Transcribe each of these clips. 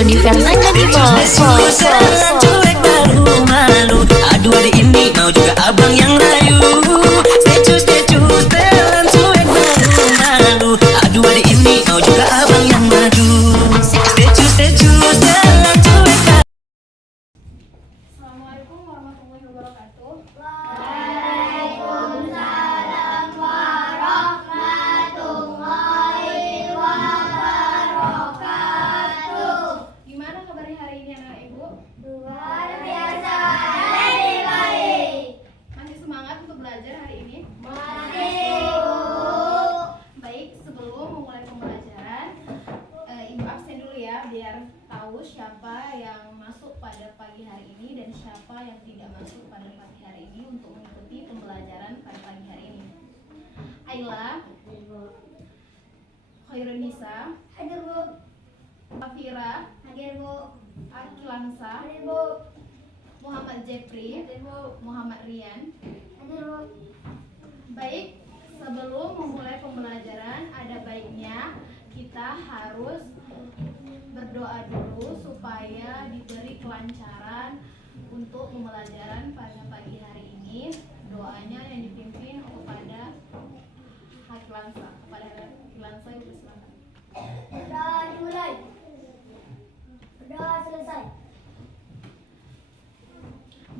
Dodi Fernanda di bos. Cuek malu-malu. Aduh hari ini mau juga abang yang rayu. Stecu telan cuek malu-malu. Aduh hari ini mau juga abang yang maju. Stecu telan cuek malu. Assalamualaikum warahmatullahi wabarakatuh. Waalaikumsalam warahmatullahi wabarakatuh. Gimana kabarnya hari ini anak ibu? Luar biasa, lebih baik. Masih semangat untuk belajar hari ini? Masih, Bu. Baik, sebelum memulai pembelajaran, ibu absen dulu ya biar tahu siapa yang masuk pada pagi hari ini dan siapa yang tidak masuk pada pagi hari ini untuk mengikuti pembelajaran pada pagi hari ini. Ayla, Khairunisa, Hadir, Bu. Afira, Hadir, Bu. Akilansa, Hadir, Bu. Muhammad Jepri, Hadir, Bu. Muhammad Rian. Hadir, Bu. Baik, sebelum memulai pembelajaran ada baiknya kita harus berdoa dulu supaya diberi kelancaran untuk pembelajaran pada pagi hari ini. Doanya yang dipimpin kepada Hakilansa. Kepada Hakilansa itu silakan. Sudah dimulai. Sudah selesai.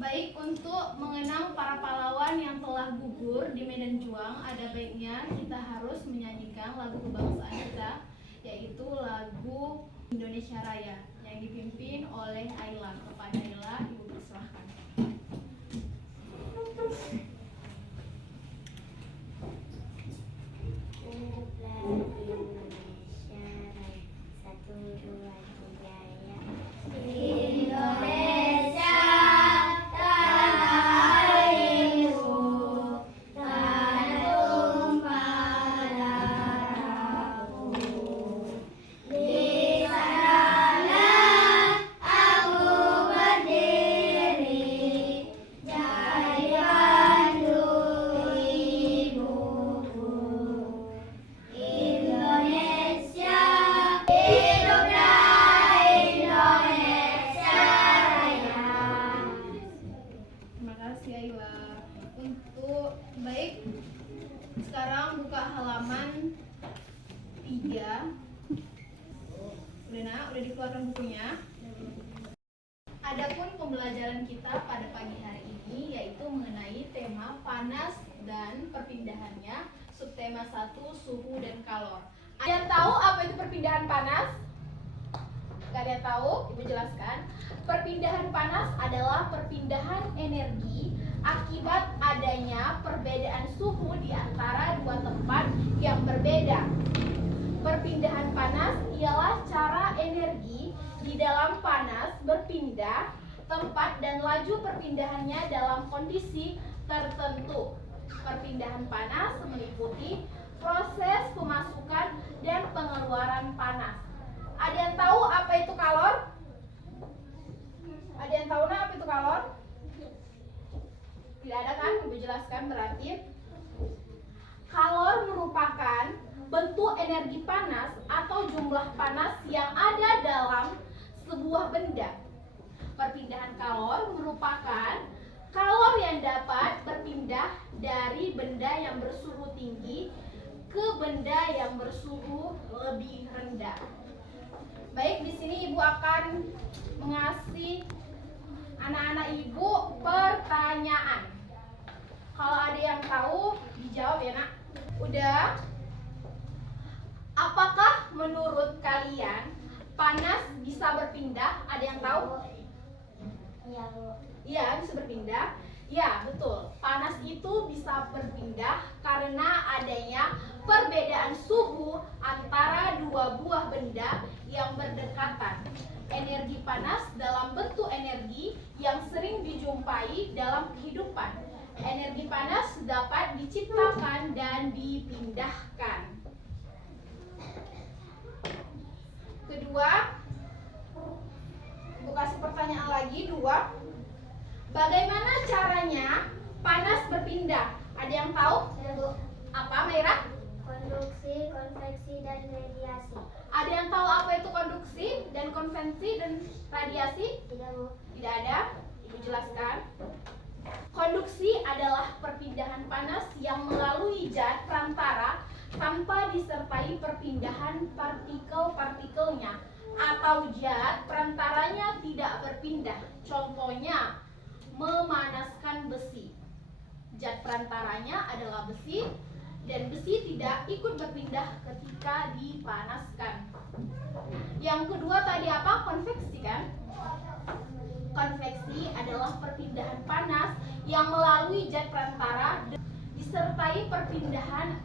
Baik, untuk mengenang para pahlawan yang telah gugur di medan juang, ada baiknya kita harus menyanyikan lagu kebangsaan kita, yaitu lagu Indonesia Raya yang dipimpin oleh Ayla. Kepada Ayla, ibu persilahkan. Indonesia tanah airku, tanah tumpah darahku. Di sanalah aku berdiri, jadi bantu ibuku. Indonesia, hiduplah Indonesia Raya. Terima kasih Ayla. Untuk baik, sekarang buka halaman 3. Udah nak, udah dikeluarkan bukunya. Adapun pembelajaran kita pada pagi hari ini yaitu mengenai tema panas dan perpindahannya, subtema 1 suhu dan kalor. Ada yang tahu apa itu perpindahan panas? Gak ada yang tahu? Ibu jelaskan. Perpindahan panas adalah perpindahan energi akibat adanya perbedaan suhu di antara dua tempat yang berbeda. Perpindahan panas ialah cara energi di dalam panas berpindah tempat dan laju perpindahannya dalam kondisi tertentu. Perpindahan panas meliputi proses pemasukan dan pengeluaran panas. Ada yang tahu apa itu kalor? Ada yang tahu apa itu kalor? Tidak ada kan? Ibu jelaskan berarti. Kalor merupakan bentuk energi panas atau jumlah panas yang ada dalam sebuah benda. Perpindahan kalor merupakan kalor yang dapat berpindah dari benda yang bersuhu tinggi ke benda yang bersuhu lebih rendah. Baik, di sini ibu akan mengasih anak-anak ibu pertanyaan. Kalau ada yang tahu, dijawab ya nak. Udah? Apakah menurut kalian panas bisa berpindah? Ada yang tahu? Iya, Bu. Iya, bisa berpindah. Ya, betul. Panas itu bisa berpindah karena adanya perbedaan suhu antara dua buah benda yang berdekatan. Energi panas dalam bentuk energi yang sering dijumpai dalam kehidupan. Energi panas dapat diciptakan dan dipindahkan. Kedua, ibu kasih pertanyaan lagi, 2. Bagaimana caranya panas berpindah? Ada yang tahu? Ya, Bu. Apa, Merah? Konduksi, konveksi, dan radiasi. Ada yang tahu apa itu konduksi dan konvensi dan radiasi? Tidak, Bu. Tidak ada. Ibu jelaskan. Konduksi adalah perpindahan panas yang melalui zat perantara tanpa disertai perpindahan partikel-partikelnya atau zat perantaranya tidak berpindah. Contohnya, memanaskan besi. Zat perantaranya adalah besi dan besi tidak ikut berpindah ketika dipanaskan. Yang kedua tadi apa? Konveksi kan? Konveksi adalah perpindahan panas yang melalui zat perantara disertai perpindahan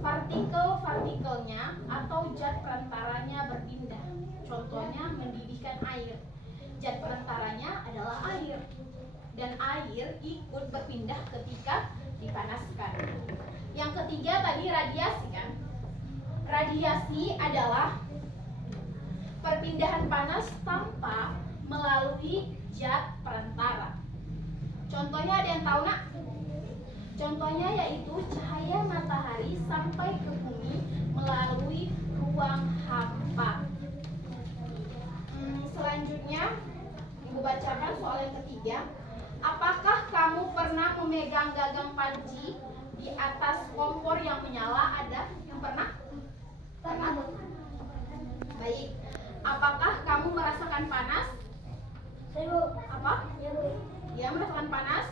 partikel-partikelnya atau zat perantaranya berpindah. Contohnya mendidihkan air. Zat perantaranya adalah air dan air ikut berpindah ketika dipanaskan. Yang ketiga tadi radiasi kan? Radiasi adalah perpindahan panas tanpa melalui zat perantara. Contohnya ada yang tahu nak? Contohnya yaitu cahaya matahari sampai ke bumi melalui ruang hampa. Selanjutnya Ibu bacakan soal yang ketiga. Apakah kamu pernah memegang gagang panci di atas kompor yang menyala? Ada yang pernah? Pernah, Bu. Baik. Apakah kamu merasakan panas? Saya, Bu. Apa? Ya, Bu. Ya, merasakan panas.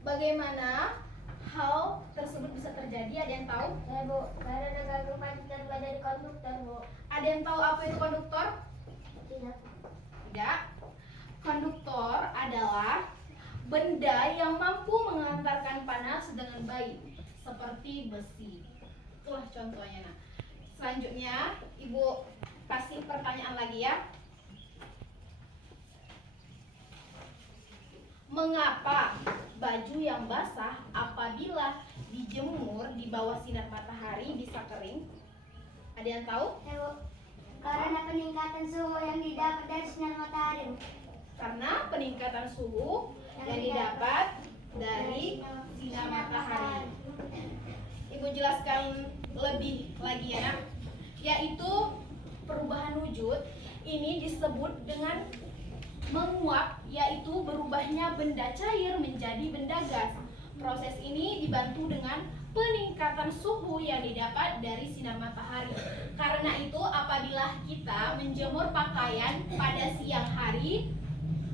Bagaimana hal tersebut bisa terjadi? Ada yang tahu? Saya, Bu. Karena gagang panci terbuat dari konduktor, Bu. Ada yang tahu apa itu konduktor? Tidak. Tidak. Konduktor adalah benda yang mampu mengantarkan panas dengan baik, seperti besi. Itulah contohnya. Nah, selanjutnya Ibu kasih pertanyaan lagi ya. Mengapa baju yang basah apabila dijemur di bawah sinar matahari bisa kering? Ada yang tahu? Ya, Bu. Karena peningkatan suhu yang didapat dari sinar matahari, Bu. Karena peningkatan suhu yang didapat dari sinar matahari. Ibu jelaskan lebih lagi ya nak. Yaitu perubahan wujud ini disebut dengan menguap, yaitu berubahnya benda cair menjadi benda gas. Proses ini dibantu dengan peningkatan suhu yang didapat dari sinar matahari. Karena itu apabila kita menjemur pakaian pada siang hari,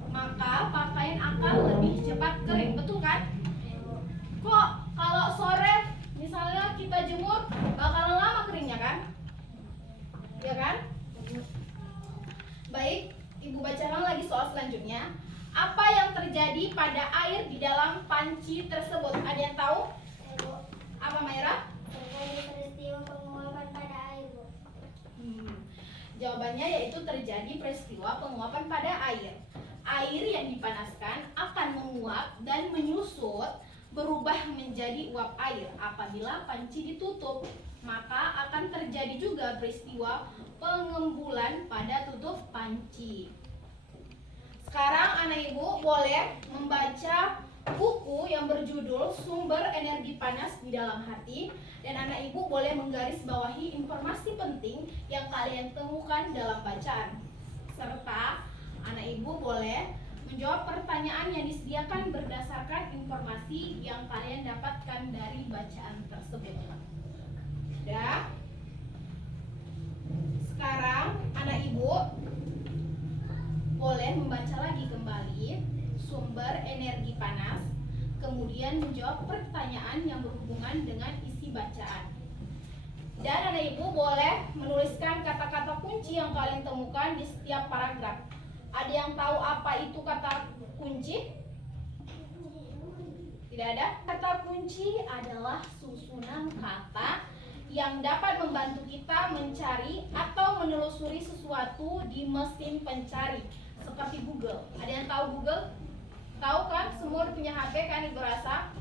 maka pakaian akan lebih cepat kering, betul kan? Kok kalau sore misalnya kita jemur bakalan lama keringnya kan? Ya kan? Baik, Ibu bacakan lagi soal selanjutnya. Apa yang terjadi pada air di dalam panci tersebut? Ada yang tahu? Ya, Bu. Apa Maira? Terjadi peristiwa penguapan pada air, Bu. Jawabannya yaitu terjadi peristiwa penguapan pada air. Air yang dipanaskan akan menguap dan menyusut berubah menjadi uap air. Apabila panci ditutup, maka akan terjadi juga peristiwa pengembulan pada tutup panci. Sekarang anak ibu boleh membaca buku yang berjudul Sumber Energi Panas di Dalam Hati, dan anak ibu boleh menggarisbawahi informasi penting yang kalian temukan dalam bacaan, serta anak ibu boleh menjawab pertanyaan yang disediakan berdasarkan informasi yang kalian dapatkan dari bacaan tersebut. Ya. Sekarang anak ibu boleh membaca lagi kembali sumber energi panas, kemudian menjawab pertanyaan yang berhubungan dengan isi bacaan. Dan anak ibu boleh menuliskan kata-kata kunci yang kalian temukan di setiap paragraf. Ada yang tahu apa itu kata kunci? Tidak ada? Kata kunci adalah susunan kata yang dapat membantu kita mencari atau menelusuri sesuatu di mesin pencari, seperti Google. Ada yang tahu Google? Tahu kan? Semua punya HP kan, Ibu rasa?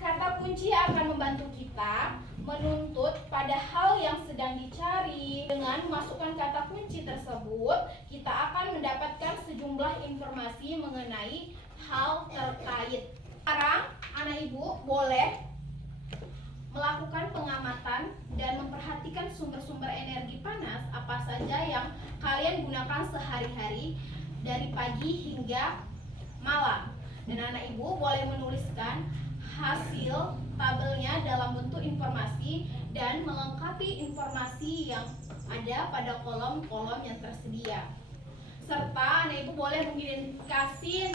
Kata kunci akan membantu kita menuntut pada hal yang sedang dicari. Dengan memasukkan kata kunci tersebut, kita akan mendapatkan sejumlah informasi mengenai hal terkait. Sekarang, anak ibu boleh melakukan pengamatan dan memperhatikan memperhatikan sumber-sumber energi panas apa saja yang kalian gunakan sehari-hari dari pagi hingga malam. Dan anak ibu boleh menuliskan hasil tabelnya dalam bentuk informasi dan melengkapi informasi yang ada pada kolom-kolom yang tersedia. Serta anak ibu boleh mengidentifikasi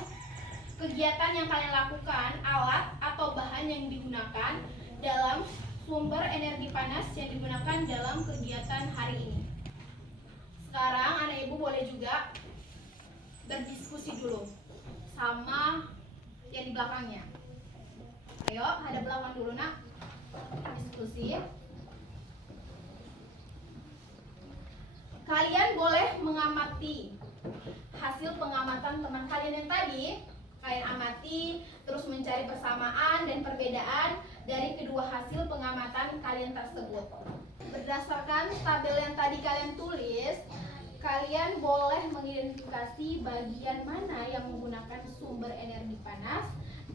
kegiatan yang kalian lakukan, alat atau bahan yang digunakan dalam sumber energi panas yang digunakan dalam kegiatan hari ini. Sekarang anak ibu boleh juga berdiskusi dulu sama yang di belakangnya. Ayo, hadap belakang dulu nak. Diskusi. Kalian boleh mengamati hasil pengamatan teman kalian yang tadi. Kalian amati, terus mencari persamaan dan perbedaan dari kedua hasil pengamatan kalian tersebut. Berdasarkan tabel yang tadi kalian tulis, kalian boleh mengidentifikasi bagian mana yang menggunakan sumber energi panas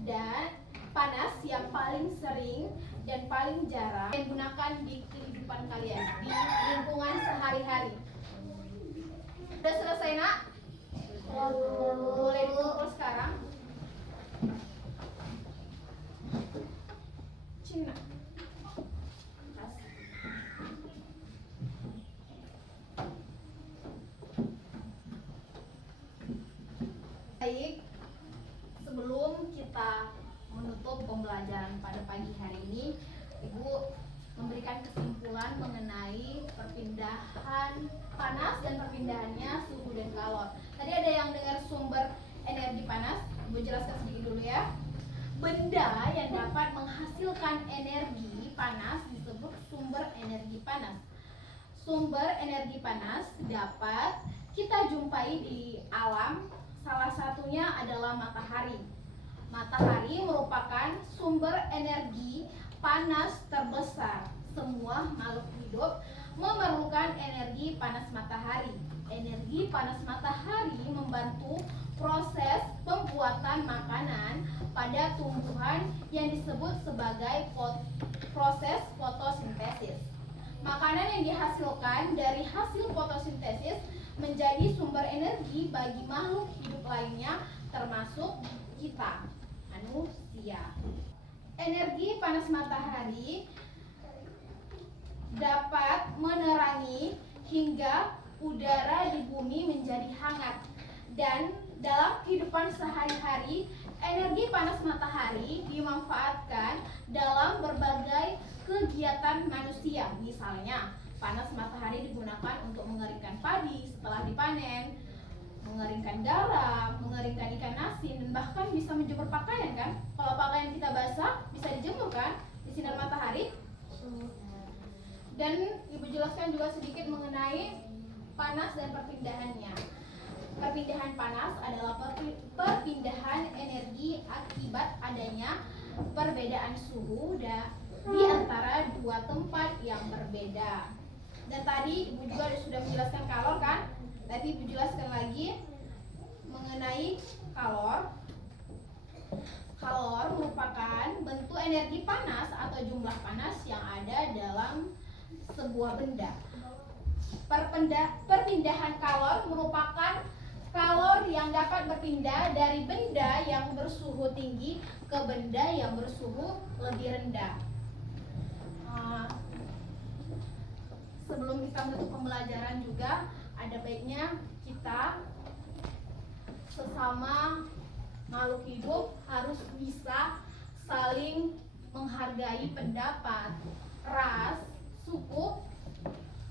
dan panas yang paling sering dan paling jarang kalian gunakan di kehidupan kalian, di lingkungan sehari-hari. Sudah selesai nak? Boleh dikumpul sekarang. Cina. Baik, sebelum kita menutup pembelajaran pada pagi hari ini, Ibu memberikan kesimpulan mengenai perpindahan panas dan perpindahannya suhu dan kalor. Tadi ada yang dengar sumber energi panas, Ibu jelaskan sedikit dulu ya. Benda yang dapat menghasilkan energi panas disebut sumber energi panas. Sumber energi panas dapat kita jumpai di alam, salah satunya adalah matahari. Matahari merupakan sumber energi panas terbesar. Semua makhluk hidup memerlukan energi panas matahari. Energi panas matahari membantu proses pembuatan makanan pada tumbuhan yang disebut sebagai proses fotosintesis. Makanan yang dihasilkan dari hasil fotosintesis menjadi sumber energi bagi makhluk hidup lainnya termasuk kita, manusia. Energi panas matahari dapat menerangi hingga udara di bumi menjadi hangat. Dan dalam kehidupan sehari-hari, energi panas matahari dimanfaatkan dalam berbagai kegiatan manusia. Misalnya, panas matahari digunakan untuk mengeringkan padi setelah dipanen, mengeringkan garam, mengeringkan ikan asin, dan bahkan bisa menjemur pakaian kan? Kalau pakaian kita basah, bisa dijemur kan? Di sinar matahari. Dan Ibu jelaskan juga sedikit mengenai panas dan perpindahannya. Perpindahan panas adalah perpindahan energi akibat adanya perbedaan suhu di antara dua tempat yang berbeda. Dan tadi Ibu juga sudah menjelaskan kalor kan? Tadi Ibu jelaskan lagi mengenai kalor. Kalor merupakan bentuk energi panas atau jumlah panas yang ada dalam sebuah benda. Perpindahan kalor merupakan kalor yang dapat berpindah dari benda yang bersuhu tinggi ke benda yang bersuhu lebih rendah. Sebelum kita menutup pembelajaran juga, ada baiknya kita sesama makhluk hidup harus bisa saling menghargai pendapat, ras, suku.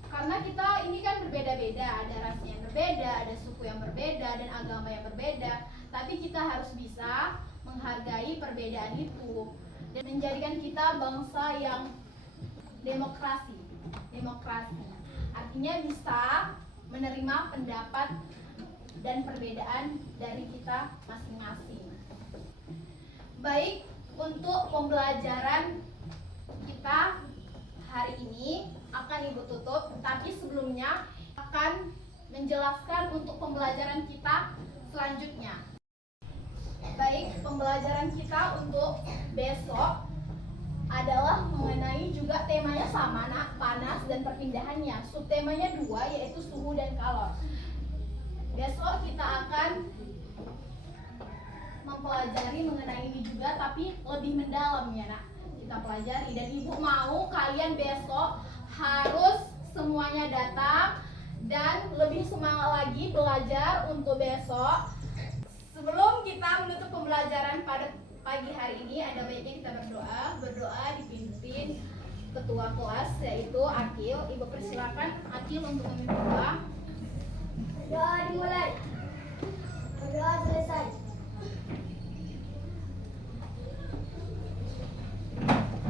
Karena kita ini kan berbeda-beda, ada ras yang berbeda, ada suku yang berbeda, dan agama yang berbeda. Tapi kita harus bisa menghargai perbedaan itu dan menjadikan kita bangsa yang demokrasi. Artinya bisa menerima pendapat dan perbedaan dari kita masing-masing. Baik, untuk pembelajaran kita hari ini akan Ibu tutup, tapi sebelumnya akan menjelaskan untuk pembelajaran kita selanjutnya. Baik, pembelajaran kita untuk besok adalah mengenai juga temanya sama, panas dan perpindahannya. Subtemanya 2, yaitu suhu dan kalor. Besok kita akan mempelajari mengenai ini juga, tapi lebih mendalam ya nak. Kita pelajari, dan ibu mau kalian besok harus semuanya datang dan lebih semangat lagi belajar untuk besok. Sebelum kita menutup pembelajaran pada pagi hari ini, ada baiknya kita berdoa dipimpin ketua kelas yaitu Akil. Ibu persilakan Akil untuk memimpin doa. Doa dimulai. Berdoa selesai.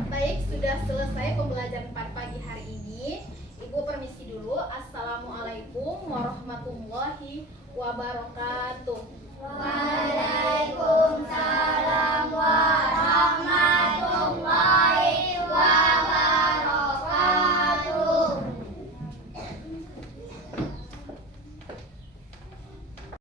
Baik, sudah selesai pembelajaran pada pagi hari ini. Ibu permisi dulu. Assalamualaikum warahmatullahi wabarakatuh.